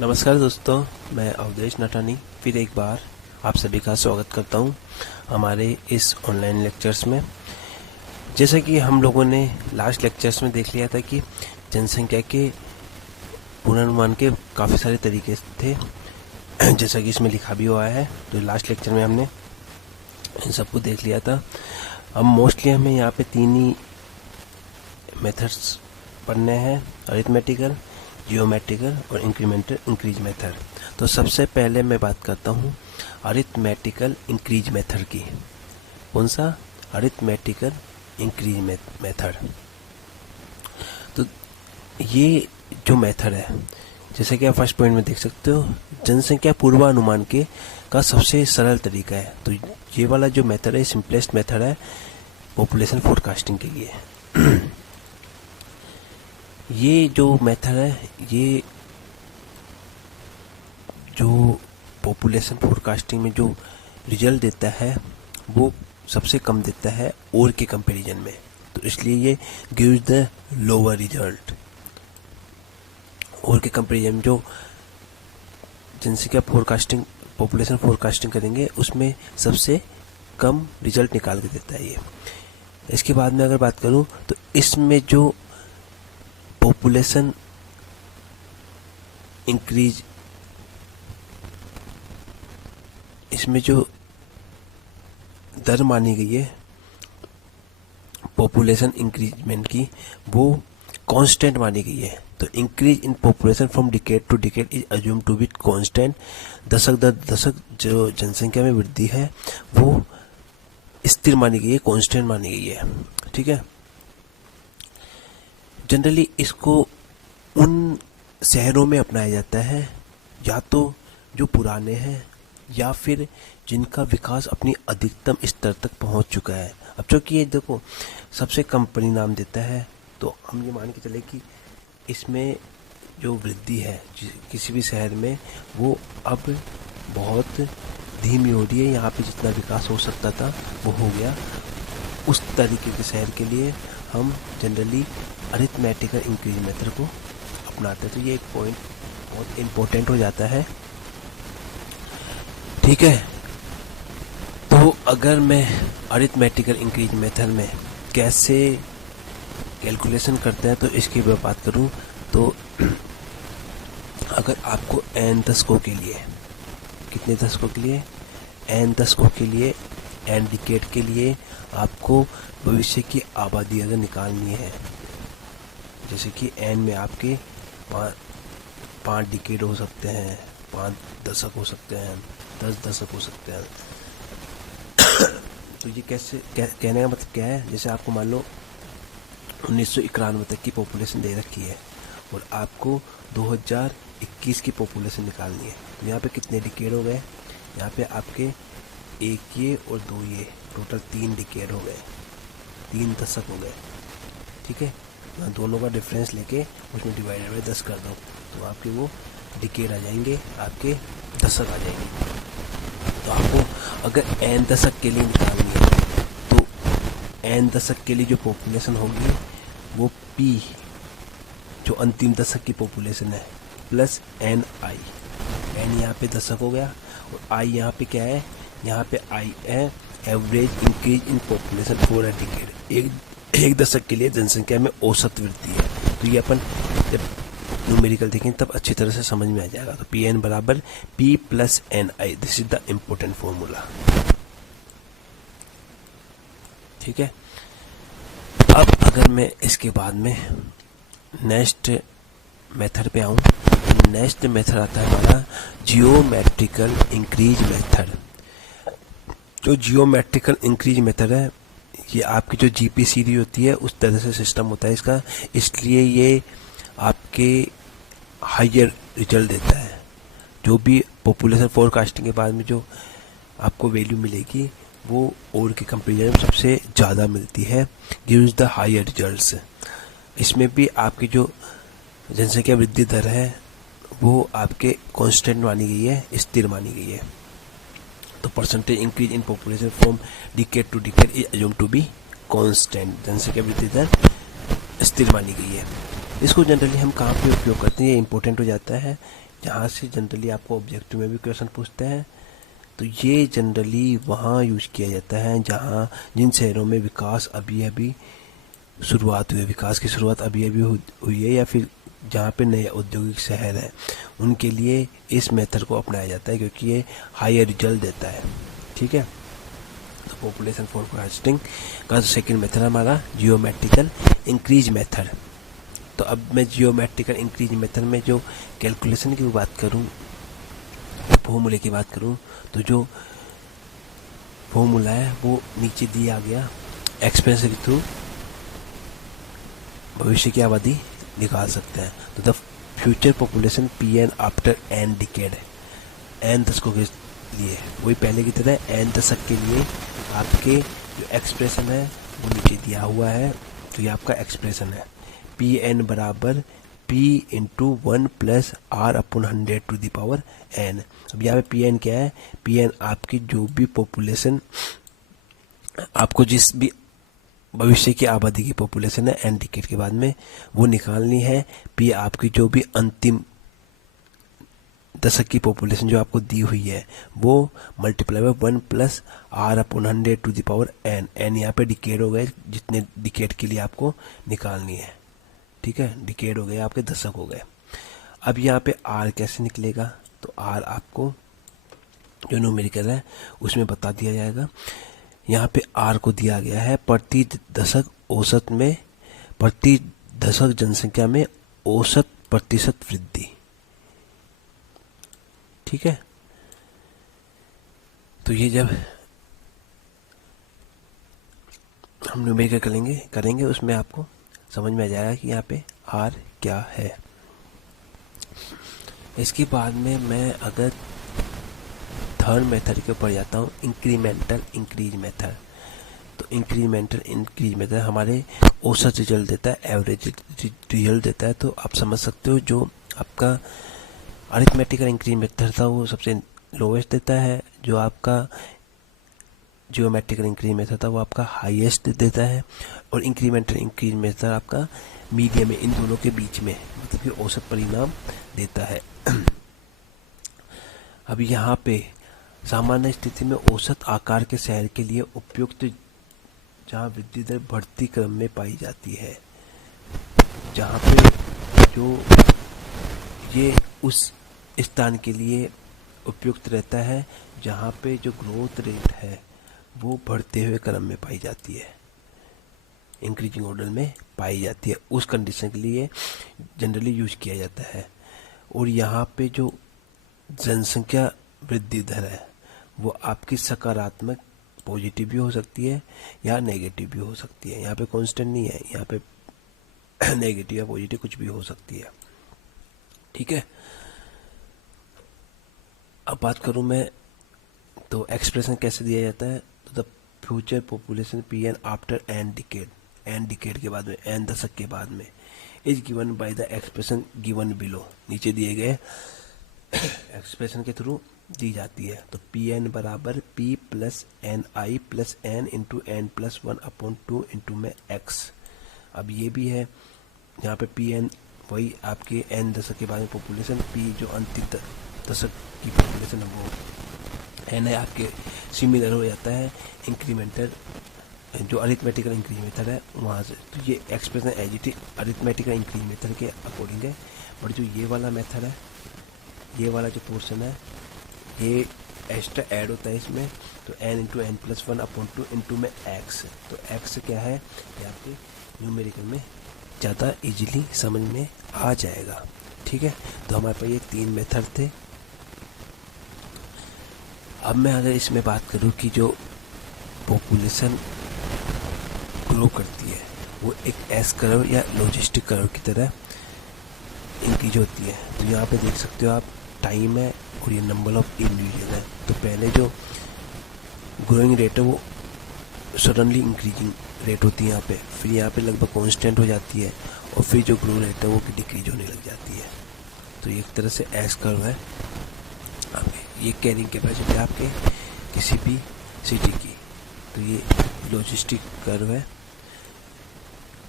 नमस्कार दोस्तों, मैं अवधेश नटानी फिर एक बार आप सभी का स्वागत करता हूं हमारे इस ऑनलाइन लेक्चर्स में। जैसा कि हम लोगों ने लास्ट लेक्चर्स में देख लिया था कि जनसंख्या के पूर्वानुमान के काफ़ी सारे तरीके थे, जैसा कि इसमें लिखा भी हुआ है। तो लास्ट लेक्चर में हमने इन सबको देख लिया था। अब मोस्टली हमें यहाँ पे तीन ही मेथड्स पढ़ने हैं, अरिथमेटिकल, जियोमेट्रिकल और इंक्रीमेंटल इंक्रीज मेथड। तो सबसे पहले मैं बात करता हूँ अरिथमेटिकल इंक्रीज मेथड की। कौन सा? Arithmetical increase method. तो ये जो मेथड है, जैसे कि आप फर्स्ट पॉइंट में देख सकते हो, जनसंख्या पूर्वानुमान के का सबसे सरल तरीका है। तो ये वाला जो मेथड है, सिंपलेस्ट मेथड है पॉपुलेशन फोरकास्टिंग के लिए। ये जो मेथड है, ये जो पॉपुलेशन फोरकास्टिंग में जो रिजल्ट देता है वो सबसे कम देता है और के कंपैरिजन में। तो इसलिए ये गिव्स द लोअर रिजल्ट। और के कंपैरिजन में जो जनसंख्या फोरकास्टिंग, पॉपुलेशन फोरकास्टिंग करेंगे उसमें सबसे कम रिजल्ट निकाल के देता है ये। इसके बाद में अगर बात करूं तो इसमें जो पॉपुलेशन इंक्रीज, इसमें जो दर मानी गई है पॉपुलेशन इंक्रीजमेंट की, वो कांस्टेंट मानी गई है। तो increase in population from decade to decade is assume to be constant. दशक दर दशक जो जनसंख्या में वृद्धि है वो स्थिर मानी गई है, कांस्टेंट मानी गई है। ठीक है। जनरली इसको उन शहरों में अपनाया जाता है या तो जो पुराने हैं या फिर जिनका विकास अपनी अधिकतम स्तर तक पहुंच चुका है। अब चूंकि ये देखो सबसे कम परिणाम देता है, तो हम ये मान के चले कि इसमें जो वृद्धि है किसी भी शहर में वो अब बहुत धीमी हो रही है। यहाँ पे जितना विकास हो सकता था वो हो गया। उस तरीके के शहर के लिए हम जनरली अरिथमेटिकल इंक्रीज मेथड को अपनाते हैं। तो ये एक पॉइंट बहुत इम्पोर्टेंट हो जाता है। ठीक है। तो अगर मैं अरिथमेटिकल इंक्रीज मेथड में कैसे कैलकुलेशन करते हैं तो इसकी बात करूं तो अगर आपको n दशकों के लिए, कितने दशकों के लिए? n दशकों के लिए, n डिकेड के लिए आपको भविष्य की आबादी अगर निकालनी है, जैसे कि n में आपके 5 डिकेड हो सकते हैं, 5 दशक हो सकते हैं, 10 दशक हो सकते हैं। तो ये कैसे कहने का मतलब क्या है? जैसे आपको मान लो 1991 तक की पॉपुलेशन दे रखी है और आपको 2021 की पॉपुलेशन निकालनी है। तो यहाँ पे कितने डिकेड हो गए? यहाँ पे आपके 1 ये और 2 ये, टोटल 3 डिकेड हो गए, 3 दशक हो गए। ठीक है। दोनों का डिफरेंस लेके उसमें डिवाइडेड बाय 10 कर दो तो आपके वो डिकेड आ जाएंगे, आपके दशक आ जाएंगे। तो आपको अगर n दशक के लिए निकालनी है तो n दशक के लिए जो पॉपुलेशन होगी वो p, जो अंतिम दशक की पॉपुलेशन है, प्लस n i। n यहाँ पे दशक हो गया और i यहाँ पे क्या है? यहाँ पे i है average increase in population for a decade. एक दशक के लिए जनसंख्या में औसत वृद्धि है। तो ये अपन जब न्यूमेरिकल देखें तब अच्छी तरह से समझ में आ जाएगा। तो पी एन बराबर p plus N I, this is the important formula. ठीक है। अब अगर मैं इसके बाद में नेक्स्ट मेथड पे आऊँ, नेक्स्ट मेथड आता है हमारा जियोमेट्रिकल इंक्रीज मेथड। जो जियोमेट्रिकल इंक्रीज मेथड है, ये आपकी जो जीपीसीडी होती है उस तरह से सिस्टम होता है इसका, इसलिए ये आपके हायर रिजल्ट देता है। जो भी पॉपुलेशन फोरकास्टिंग के बाद में जो आपको वैल्यू मिलेगी वो और के कंपेरिजन में सबसे ज़्यादा मिलती है, गिव्स द हायर रिजल्ट्स। इसमें भी आपकी जो जनसंख्या वृद्धि दर है वो आपके कांस्टेंट मानी गई है, स्थिर मानी गई है। तो percentage increase in population from decade to decade is assume to be constant. जनसंख्या वृद्धि दर स्थिर मानी गई है। इसको जनरली हम कहाँ पे उपयोग करते हैं, ये इंपॉर्टेंट हो जाता है। जहाँ से जनरली आपको ऑब्जेक्टिव में भी क्वेश्चन पूछते हैं। तो ये जनरली वहाँ यूज किया जाता है जहाँ जिन शहरों में विकास अभी अभी शुरुआत हुई है, विकास की शुरुआत अभी अभी हुई है, या फिर जहाँ पे नए औद्योगिक शहर हैं, उनके लिए इस मेथड को अपनाया जाता है क्योंकि ये हायर रिजल्ट देता है। ठीक है, तो पॉपुलेशन फोरकास्टिंग का सेकंड मेथड है हमारा जियोमेट्रिकल इंक्रीज मेथड। तो अब मैं जियोमेट्रिकल इंक्रीज मेथड में जो कैलकुलेशन की बात करूँ, फॉर्मूले की बात करूँ, तो जो फॉर्मूला है वो नीचे दिया गया एक्सपेंस के थ्रू भविष्य की आबादी निकाल सकते हैं। तो the future population P N after N decade, N दशकों के लिए, वही पहले की तरह एन दशक के लिए आपके जो एक्सप्रेशन है वो नीचे दिया हुआ है। तो ये आपका एक्सप्रेशन है, पी एन बराबर P into 1 plus R upon 100 to the power N. अब यहाँ पे पी एन क्या है, पी एन आपकी जो भी पॉपुलेशन, आपको जिस भी भविष्य की आबादी की पॉपुलेशन है एन डिकेड के बाद में वो निकालनी है। पी आपकी जो भी अंतिम दशक की पॉपुलेशन जो आपको दी हुई है वो multiply by 1 plus R upon 100 to the power N. N यहाँ पे डिकेड हो गए, जितने डिकेड के लिए आपको निकालनी है। ठीक है, डिकेड हो गए आपके, दशक हो गए। अब यहाँ पे आर कैसे निकलेगा, तो आर आपको जो न्यूमेरिकल है उसमें बता दिया जाएगा। यहाँ पे आर को दिया गया है प्रति दशक औसत में, प्रति दशक जनसंख्या में औसत प्रतिशत वृद्धि। ठीक है, तो ये जब हम न्यूमेरिकल करेंगे उसमें आपको समझ में आ जाएगा कि यहाँ पे आर क्या है। इसके बाद में मैं अगर थर्ड मेथड के ऊपर जाता हूँ, इंक्रीमेंटल इंक्रीज मेथड। तो इंक्रीमेंटल इंक्रीज मेथड हमारे औसत रिजल्ट देता है, एवरेज रिजल्ट देता है। तो आप समझ सकते हो जो आपका अरिथमेटिकल इंक्रीज मेथड था वो सबसे लोवेस्ट देता है, जो आपका जियोमेट्रिकल इंक्रीज मेथड था वो आपका हाईएस्ट देता है, और इंक्रीमेंटल इंक्रीज मेथड आपका मीडियम में, इन दोनों के बीच में, मतलब कि औसत परिणाम देता है। अब यहाँ पे सामान्य स्थिति में औसत आकार के शहर के लिए उपयुक्त जहाँ वृद्धि दर बढ़ती क्रम में पाई जाती है, जहाँ पे जो ये उस स्थान के लिए उपयुक्त रहता है जहाँ पे जो ग्रोथ रेट है वो बढ़ते हुए क्रम में पाई जाती है, इंक्रीजिंग ऑर्डर में पाई जाती है, उस कंडीशन के लिए जनरली यूज किया जाता है। और यहाँ पे जो जनसंख्या वृद्धि दर है वो आपकी सकारात्मक पॉजिटिव भी हो सकती है या नेगेटिव भी हो सकती है। यहाँ पे कांस्टेंट नहीं है, यहाँ पे नेगेटिव या पॉजिटिव कुछ भी हो सकती है। ठीक है, अब बात करूँ मैं तो एक्सप्रेशन कैसे दिया जाता है। तो the future population P N after N decade, N decade के बाद में, एन दशक के बाद में, is given by the expression given below, नीचे दिए गए एक्सप्रेशन के थ्रू दी जाती है। तो पी एन बराबर P plus N I plus N into N plus 1 upon 2 into में एक्स। अब ये भी है यहाँ पे पी एन वही आपके एन दशक के बाद में पॉपुलेशन, पी जो अंतिम दशक की पॉपुलेशन है वो एन है आपके सिमिलर हो जाता है इंक्रीमेंटल जो अरिथमेटिकल इंक्रीज मेथड है वहाँ से। तो ये expression as it is arithmetical increase method के अकॉर्डिंग है, बट जो ये वाला मेथड है, ये वाला जो पोर्शन है ये एक्स्ट्रा ऐड होता है इसमें। तो N into N plus 1 upon 2 into में एक्स। तो एक्स क्या है ये आपके न्यूमेरिकल में ज़्यादा इजीली समझ में आ जाएगा। ठीक है, तो हमारे पास ये 3 मेथड थे। अब मैं अगर इसमें बात करूं कि जो पॉपुलेशन ग्रो करती है वो एक एस कर्व या लॉजिस्टिक कर्व की तरह इंक्रीज होती है। तो यहाँ पे देख सकते हो आप, टाइम है और ये नंबर ऑफ इंडिविजुअल है। तो पहले जो ग्रोइंग रेट है वो सडनली इंक्रीजिंग रेट होती है यहाँ पे, फिर यहाँ पे लगभग कांस्टेंट हो जाती है, और फिर जो ग्रो रेट है वो डिक्रीज होने लग जाती है। तो एक तरह से एस कर्व है आपके, ये कैरिंग कैपेसिटी आपके किसी भी सिटी की। तो ये लॉजिस्टिक कर्व है।